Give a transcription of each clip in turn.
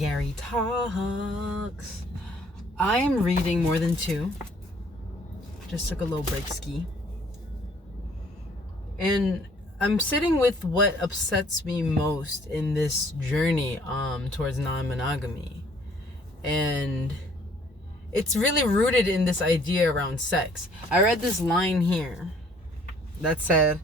GariTalks. I am reading More Than Two. Just took a little break ski. And I'm sitting with what upsets me most in this journey towards non-monogamy. And it's really rooted in this idea around sex. I read this line here that said,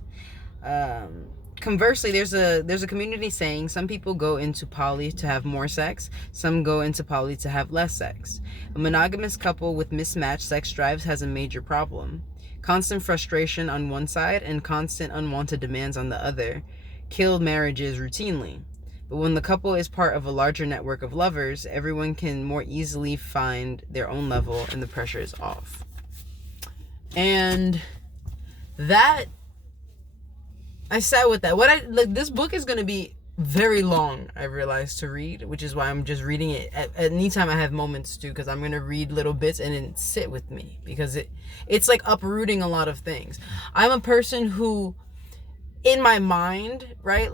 conversely, there's a community saying some people go into poly to have more sex, some go into poly to have less sex. A monogamous couple with mismatched sex drives has a major problem. Constant frustration on one side and constant unwanted demands on the other kill marriages routinely. But when the couple is part of a larger network of lovers, everyone can more easily find their own level and the pressure is off. And that, I sat with that. This book is going to be very long, I realized, to read, which is why I'm just reading it at any time I have moments to, because I'm going to read little bits and then sit with me, because it's like uprooting a lot of things. I'm a person who, in my mind, right,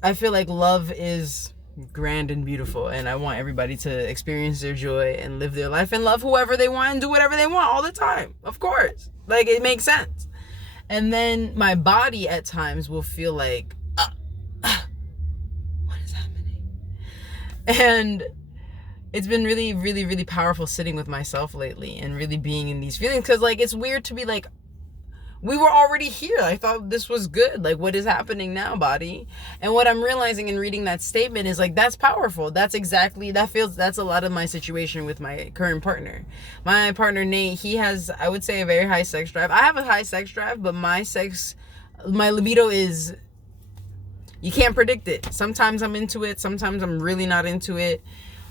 I feel like love is grand and beautiful, and I want everybody to experience their joy and live their life and love whoever they want and do whatever they want all the time, of course. Like, it makes sense. And then my body at times will feel like, what is happening? And it's been really, really, really powerful sitting with myself lately and really being in these feelings. Because, like, it's weird to be like, we were already here. I thought this was good. Like, what is happening now, body? And what I'm realizing in reading that statement is, like, that's powerful. That's a lot of my situation with my current partner. My partner, Nate, he has, I would say, a very high sex drive. I have a high sex drive, but my libido is, you can't predict it. Sometimes I'm into it. Sometimes I'm really not into it.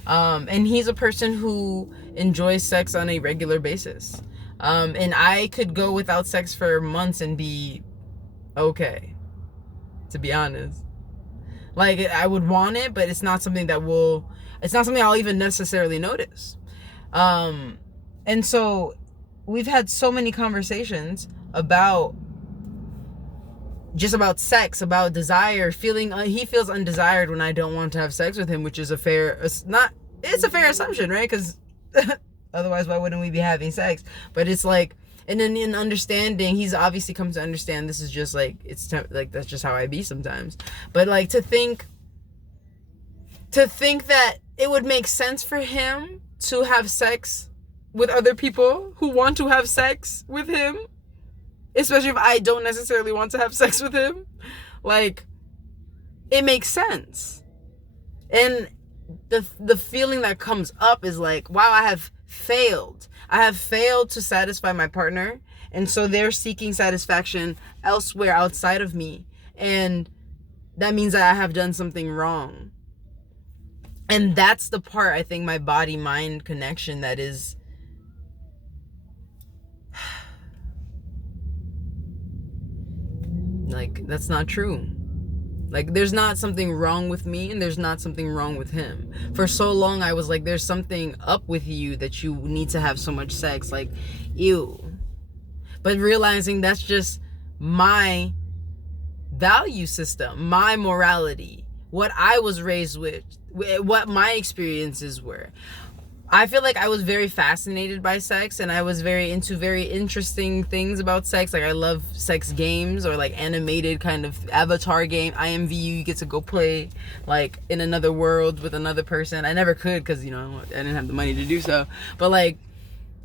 And he's a person who enjoys sex on a regular basis. And I could go without sex for months and be okay, to be honest. Like, I would want it, but it's not something I'll even necessarily notice. And so we've had so many conversations about sex, about desire, he feels undesired when I don't want to have sex with him, which is it's a fair assumption, right? Because otherwise, why wouldn't we be having sex? But it's like, and then in understanding, he's obviously come to understand this is just like, that's just how I be sometimes. But like, to think that it would make sense for him to have sex with other people who want to have sex with him, especially if I don't necessarily want to have sex with him, like, it makes sense. And the feeling that comes up is like, wow, I have failed to satisfy my partner, and so they're seeking satisfaction elsewhere outside of me, and that means that I have done something wrong. And that's the part, I think, my body-mind connection that is like, that's not true. Like, there's not something wrong with me, and there's not something wrong with him. For so long, I was like, there's something up with you that you need to have so much sex. Like, ew. But realizing that's just my value system, my morality, what I was raised with, what my experiences were. I feel like I was very fascinated by sex, and I was very into very interesting things about sex. Like, I love sex games, or like animated kind of avatar game, IMVU, you get to go play like in another world with another person. I never could, because, you know, I didn't have the money to do so. But like,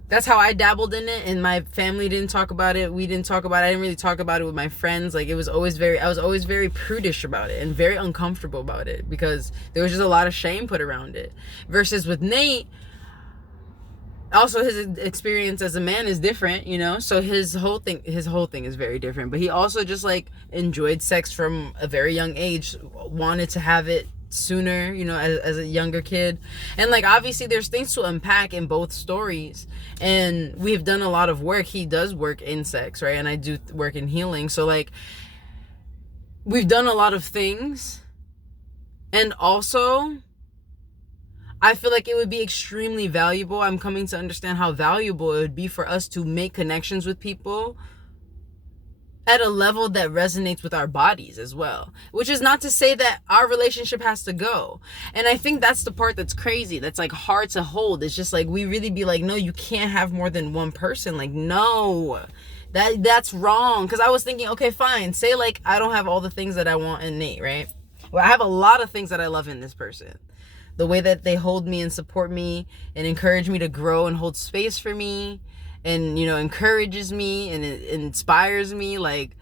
that's how I dabbled in it, and my family didn't talk about it. We didn't talk about it. I didn't really talk about it with my friends. Like, I was always very prudish about it and very uncomfortable about it, because there was just a lot of shame put around it. Versus with Nate, also, his experience as a man is different, you know, so his whole thing is very different. But he also just, like, enjoyed sex from a very young age, wanted to have it sooner, you know, as a younger kid. And, like, obviously there's things to unpack in both stories, and we've done a lot of work. He does work in sex, right? And I do work in healing. So, like, we've done a lot of things. And also, I feel like it would be extremely valuable. I'm coming to understand how valuable it would be for us to make connections with people at a level that resonates with our bodies as well, which is not to say that our relationship has to go. And I think that's the part that's crazy, that's like hard to hold. It's just like, we really be like, no, you can't have more than one person. Like, no, that's wrong. Because I was thinking, okay, fine, say like I don't have all the things that I want in Nate, right? Well, I have a lot of things that I love in this person. The way that they hold me and support me and encourage me to grow and hold space for me, and, you know, encourages me and it inspires me. Like,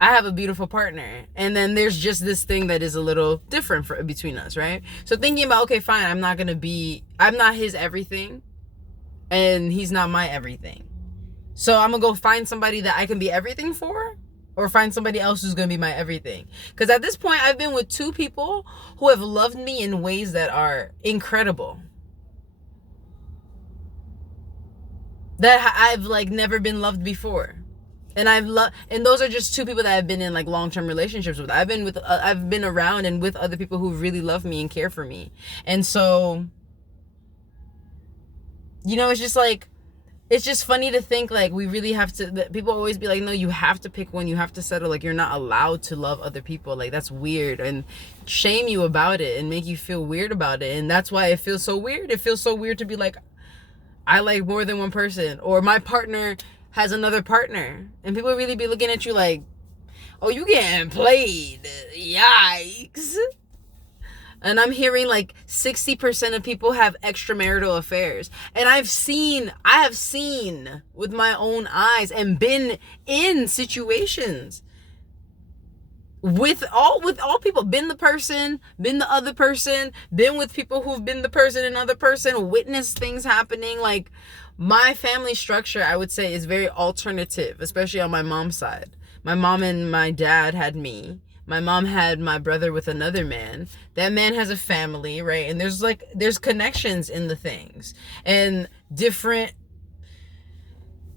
I have a beautiful partner. And then there's just this thing that is a little different between us, right? So thinking about, okay, fine, I'm not his everything, and he's not my everything. So I'm gonna go find somebody that I can be everything for, or find somebody else who's gonna be my everything. Because at this point, I've been with two people who have loved me in ways that are incredible, that I've like never been loved before. And and those are just two people that I've been in like long-term relationships with. I've been around and with other people who really love me and care for me. And so, you know, it's just like, it's just funny to think like we really have to, people always be like, no, you have to pick one, you have to settle, like you're not allowed to love other people, like that's weird, and shame you about it and make you feel weird about it. And that's why it feels so weird. It feels so weird to be like, I like more than one person, or my partner has another partner, and people really be looking at you like, oh, you getting played, yikes. And I'm hearing like 60% of people have extramarital affairs. And I have seen with my own eyes and been in situations with all people, been the person, been the other person, been with people who've been the person and other person, witnessed things happening. Like, my family structure, I would say, is very alternative, especially on my mom's side. My mom and my dad had me. My mom had my brother with another man. That man has a family, right? And there's connections in the things, and different,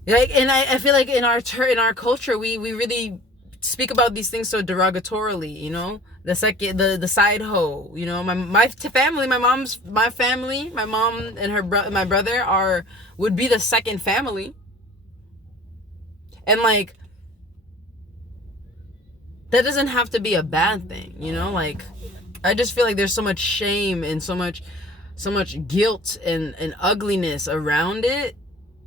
like, and I feel like in our culture, we really speak about these things so derogatorily, you know, the side hoe, you know, my family, my mom and my brother would be the second family. And like, that doesn't have to be a bad thing, you know? Like, I just feel like there's so much shame and so much guilt and ugliness around it,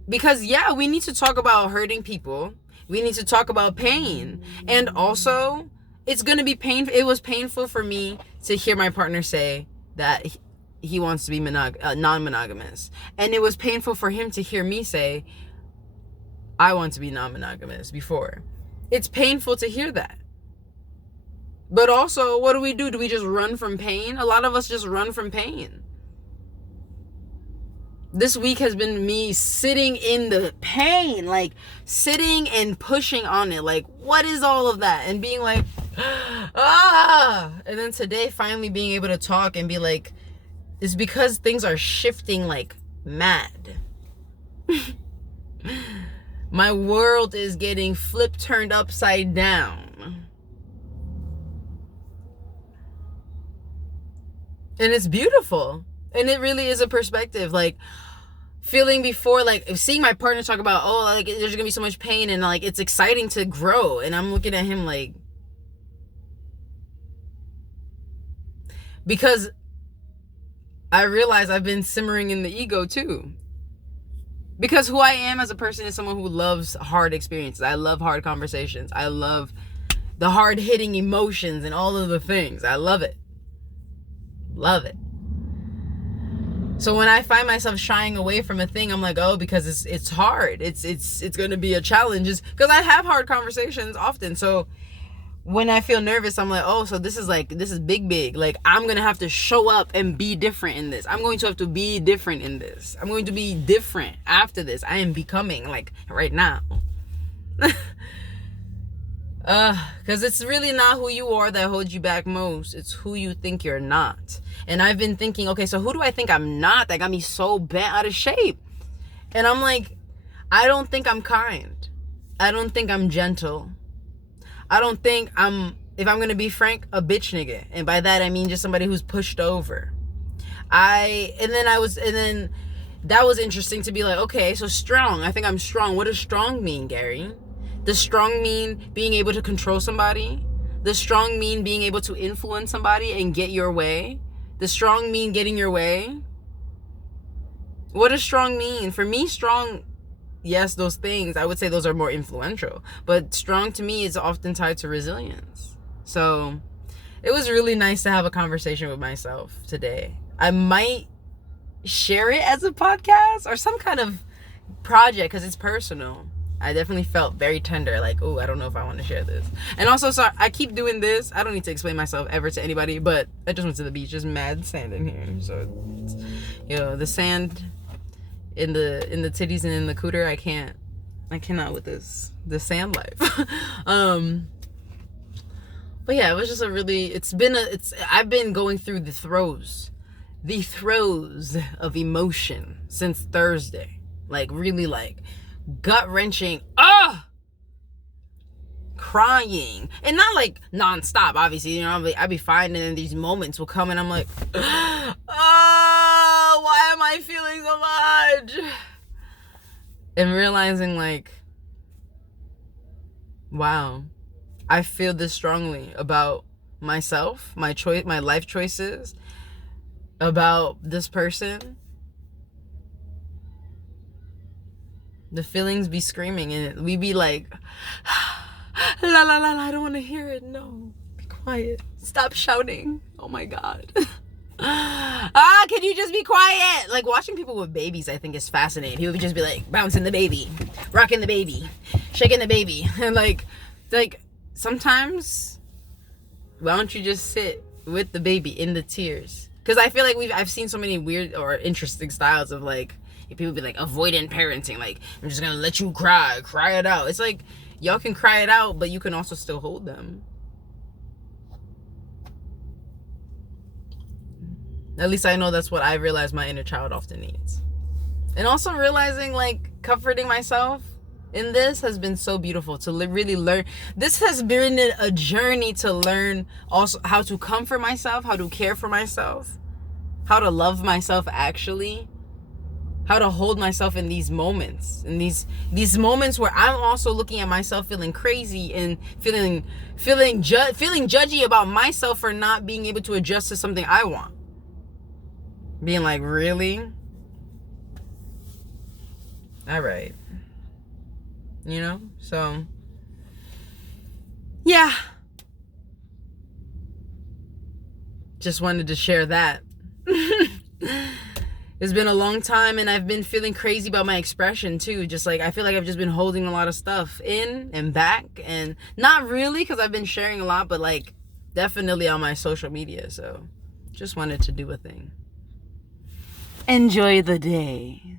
because yeah, we need to talk about hurting people. We need to talk about pain. And also, it's going to be painful. It was painful for me to hear my partner say that he wants to be non-monogamous. And it was painful for him to hear me say, I want to be non-monogamous before. It's painful to hear that. But also, what do? Do we just run from pain? A lot of us just run from pain. This week has been me sitting in the pain, like sitting and pushing on it. Like, what is all of that? And being like, ah. And then today, finally being able to talk and be like, it's because things are shifting like mad. My world is getting turned upside down. And it's beautiful. And it really is a perspective. Like, feeling before, like, seeing my partner talk about, oh, like, there's gonna be so much pain, and like, it's exciting to grow. And I'm looking at him like, because I realize I've been simmering in the ego too. Because who I am as a person is someone who loves hard experiences. I love hard conversations. I love the hard hitting emotions and all of the things. I love it. Love it. So when I find myself shying away from a thing, I'm like, oh, because it's hard. It's going to be a challenge. Because I have hard conversations often. So when I feel nervous, I'm like, oh, so this is big. Like, I'm going to have to show up and be different in this. I'm going to have to be different in this. I'm going to be different after this. I am becoming, like, right now. Because it's really not who you are that holds you back most. It's who you think you're not. And I've been thinking, okay, so who do I think I'm not that got me so bent out of shape? And I'm like, I don't think I'm kind. I don't think I'm gentle. I don't think if I'm going to be frank, a bitch nigga. And by that, I mean just somebody who's pushed over. And then that was interesting to be like, okay, so strong. I think I'm strong. What does strong mean, Gary? Does strong mean being able to control somebody? Does strong mean being able to influence somebody and get your way? Does strong mean getting your way? What does strong mean? For me, strong, yes, those things, I would say those are more influential. But strong to me is often tied to resilience. So it was really nice to have a conversation with myself today. I might share it as a podcast or some kind of project because it's personal. I definitely felt very tender, like, oh, I don't know if I want to share this. And also, sorry, I keep doing this. I don't need to explain myself ever to anybody, but I just went to the beach. There's mad sand in here. So, the sand in the titties and in the cooter, I cannot with this sand life. But yeah, it was just I've been going through the throes of emotion since Thursday. Like, really, like, gut-wrenching, crying, and not like non-stop, obviously, I'd be fine, and then these moments will come and I'm like, why am I feeling so much? And realizing, like, wow, I feel this strongly about myself, my life choices, about this person. The feelings be screaming and we be like, la la la la, I don't want to hear it. No, be quiet. Stop shouting. Oh my God. Can you just be quiet? Like, watching people with babies, I think, is fascinating. People would just be like bouncing the baby, rocking the baby, shaking the baby. And like sometimes, why don't you just sit with the baby in the tears? Because I feel like I've seen so many weird or interesting styles of, like, people be like avoidant parenting, like, I'm just gonna let you cry it out. It's like, y'all can cry it out, but you can also still hold them. At least I know that's what I realize my inner child often needs. And also realizing, like, comforting myself in this has been so beautiful to really learn. This has been a journey to learn also how to comfort myself, how to care for myself, how to love myself actually, how to hold myself in these moments, in these moments where I'm also looking at myself feeling crazy and feeling judgy about myself for not being able to adjust to something I want. Being like, really? All right. So yeah. Just wanted to share that. It's been a long time and I've been feeling crazy about my expression too. Just like, I feel like I've just been holding a lot of stuff in and back, and not really because I've been sharing a lot, but like definitely on my social media. So just wanted to do a thing. Enjoy the day.